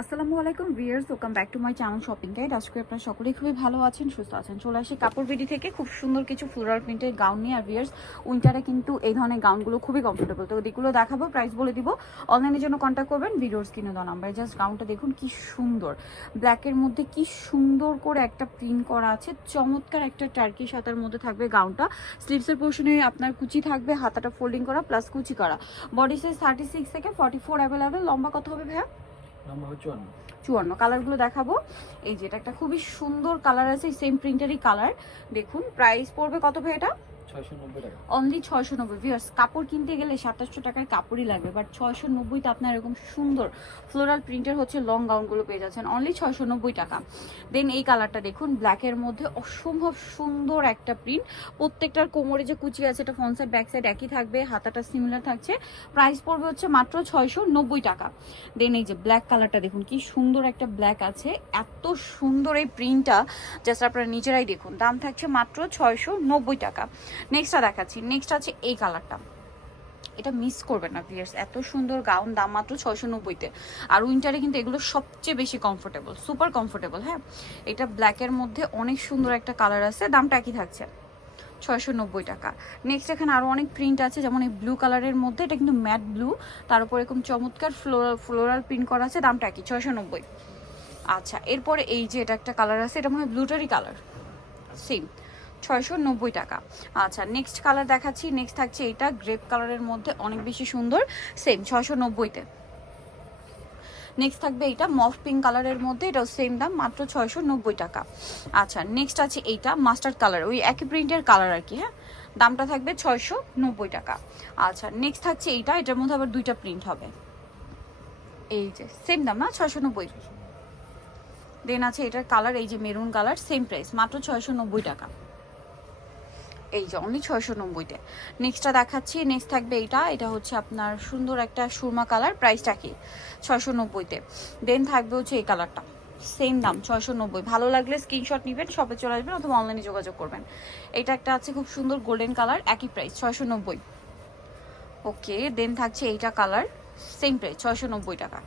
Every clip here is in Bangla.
আসসালামু আলাইকুম viewers, welcome back to my channel shopping guide. আজকে আপনারা সকলেই খুবই ভালো আছেন, সুস্থ আছেন। চলে আসি কাপড় বিডি থেকে খুব সুন্দর কিছু ফ্লোরাল প্রিন্টের গাউন নিয়ে। আর ভিউয়ার্স, উইন্টারে কিন্তু এই ধরনের গাউনগুলো খুবই কমফোর্টেবল। তো এগুলো দেখাবো, প্রাইস বলে দিব। অনলাইনের জন্য কন্ট্যাক্ট করবেন, ভিডিওর স্ক্রিনে দেওয়া নাম্বার। জাস্ট গাউনটা দেখুন কি সুন্দর, ব্ল্যাকের মধ্যে কি সুন্দর করে একটা প্রিন্ট করা আছে। চমৎকার একটা টার্কি হাতার মধ্যে থাকবে গাউনটা। স্লিভসের পোর্শনে আপনার কুচি থাকবে, হাতাটা ফোল্ডিং করা প্লাস কুচি করা। বডি সাইজ 36 থেকে 44 অ্যাভেলেবেল। লম্বা কত হবে ভাইয়া? লম্বা 54। কালারগুলো দেখাবো। এই যে এটা একটা খুবই সুন্দর কালার আছে, সেম প্রিন্টারই কালার। দেখুন প্রাইস পড়বে কত ভাই? এটা 690 টাকা, অনলি 690। ভিউয়ার্স, কাপড় কিনতে গেলে 2700 টাকার কাপড়ই লাগবে, বাট 690 তে আপনার এরকম সুন্দর ফ্লোরাল প্রিন্টের হচ্ছে লং গাউনগুলো পেয়ে যাচ্ছেন অনলি 690 টাকা। দেন এই কালারটা দেখুন, ব্ল্যাকের মধ্যে অসম্ভব সুন্দর একটা প্রিন্ট। প্রত্যেকটার কোমরে যে কুচি আছে এটা ফ্রন্ট সাইড ব্যাক সাইড একই থাকবে, হাতাটা সিমিলার থাকছে। প্রাইস পড়বে হচ্ছে মাত্র 690 টাকা। দেন এই যে ব্ল্যাক কালারটা দেখুন কি সুন্দর একটা ব্ল্যাক আছে, এত সুন্দর এই প্রিন্টটা, জাস্ট আপনারা নিজেরাই দেখুন। দাম থাকছে মাত্র 690 টাকা। নেক্সটটা দেখাচ্ছি। নেক্সট আছে এই কালারটা, এটা মিস করবেন না ভিউয়ার্স, এত সুন্দর গাউন, দাম মাত্র 690-তে। আর উইন্টারে কিন্তু এগুলো সবচেয়ে বেশি কমফোর্টেবল, সুপার কমফোর্টেবল। হ্যাঁ, এটা ব্ল্যাকের মধ্যে অনেক সুন্দর একটা কালার আছে, দামটা একই থাকছে 690 টাকা। নেক্সট এখানে আরও অনেক প্রিন্ট আছে, যেমন এই ব্লু কালারের মধ্যে, এটা কিন্তু ম্যাট ব্লু, তার উপর এরকম চমৎকার ফ্লোরাল প্রিন্ট করা আছে, দামটা একই 690। আচ্ছা, এরপরে এই যে এটা একটা কালার আছে, এটা মনে হয় ব্লুটারই কালার, সেম 690 টাকা। আচ্ছা, নেক্সট কালার দেখাচ্ছি। নেক্সট থাকছে এটা গ্রেপ কালারের মধ্যে, অনেক বেশি সুন্দর, সেম 690-তে। নেক্সট থাকবে এইটা মফ পিঙ্ক কালারের মধ্যে, এটাও সেম দাম মাত্র 690 টাকা। আচ্ছা, নেক্সট আছে এইটা মাস্টার্ড কালার, ওই একই প্রিন্টের কালার আর কি। হ্যাঁ, দামটা থাকবে 690 টাকা। আচ্ছা, নেক্সট থাকছে এইটা, এটার মধ্যে আবার দুইটা প্রিন্ট হবে। এই যে সেম দাম না, 690। দেন আছে এটার কালার, এই যে মেরুন কালার, সেম প্রাইস মাত্র 690 টাকা। এই যে অনলি 690-তে। নেক্সটটা দেখাচ্ছি। নেক্সট থাকবে এইটা, এটা হচ্ছে আপনার সুন্দর একটা সুরমা কালার, প্রাইসটা কি 690-তে। দেন থাকবে হচ্ছে এই কালারটা, সেম দাম 690। ভালো লাগলে স্ক্রিনশট নেবেন, শপে চলে আসবেন অথবা অনলাইনে যোগাযোগ করবেন। এটা একটা আছে খুব সুন্দর গোল্ডেন কালার, একই প্রাইস 690। ওকে, দেন থাকছে এইটা কালার, সেম প্রাইস 690 টাকা।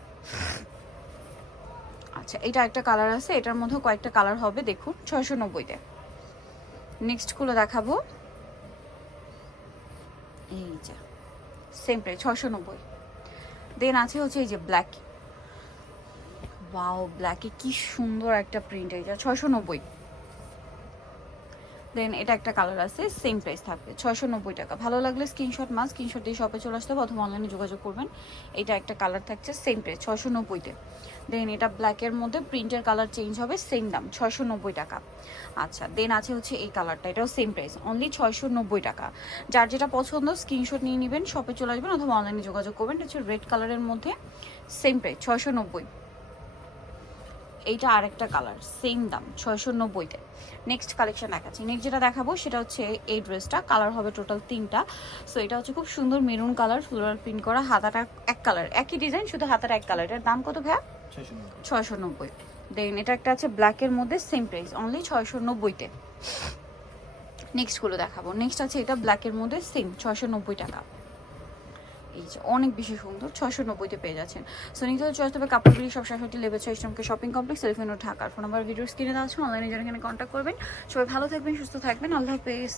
আচ্ছা, এটা একটা কালার আছে, এটার মধ্যে কয়েকটা কালার হবে, দেখুন 690-তে। নেক্সটগুলো দেখাবো। এই যে সেম প্রাইস 690। দেন আছে হচ্ছে এই যে ব্ল্যাক, ওয়াও, ব্ল্যাকে কি সুন্দর একটা প্রিন্ট, এটা 690। দেন এটা একটা কালার আছে, সেম প্রাইস থাকবে 690 টাকা। ভালো লাগলে স্ক্রিনশট দিয়ে শপে চলে আসতে হবে অথবা অনলাইনে যোগাযোগ করবেন। এটা একটা কালার থাকছে, সেম প্রাইস 690-তে। দেন এটা ব্ল্যাকের মধ্যে প্রিন্টের কালার চেঞ্জ হবে, সেম দাম 690 টাকা। আচ্ছা, দেন আছে হচ্ছে এই কালারটা, এটাও সেম প্রাইস অনলি 690 টাকা। যার যেটা পছন্দ স্ক্রিনশট নিয়ে নেবেন, শপে চলে আসবেন অথবা অনলাইনে যোগাযোগ করবেন। এটা হচ্ছে রেড কালারের মধ্যে, সেম প্রাইস 690। এইটা আরেকটা কালার, সেম দাম 690-তে। নেক্সট কালেকশন দেখাচ্ছি। নেক্সট যেটা দেখাবো সেটা হচ্ছে এই ড্রেসটা, কালার হবে টোটাল 3টা। সো এটা হচ্ছে খুব সুন্দর মেরুন কালার, ফ্লোরাল প্রিন্ট করা, হাতাটা এক কালার, একই ডিজাইন, শুধু হাতাটা এক কালার। এটার দাম কত ভাইয়া? 690। দেন এটা একটা আছে ব্ল্যাকের মধ্যে, সেম প্রাইস অনলি 690-তে। নেক্সটগুলো দেখাবো। নেক্সট আছে এটা ব্ল্যাকের মধ্যে, সেম 690 টাকা। এই যে অনেক বেশি সুন্দর, 690-তে পেয়ে যাচ্ছেন। সো নিতে হলে চয়েস হবে কাপড় বিড়ি, সব শাখাটি লেবেছে ইসলামকে শপিং কমপ্লেক্স, সেলফিনো ঢাকার। ফোন নাম্বার ভিডিওর স্ক্রিনে দেওয়া আছে, অনলাইনে যারা এখানে কন্ট্যাক্ট করবেন। সবাই ভালো থাকবেন, সুস্থ থাকবেন, আল্লাহ হাফেজ।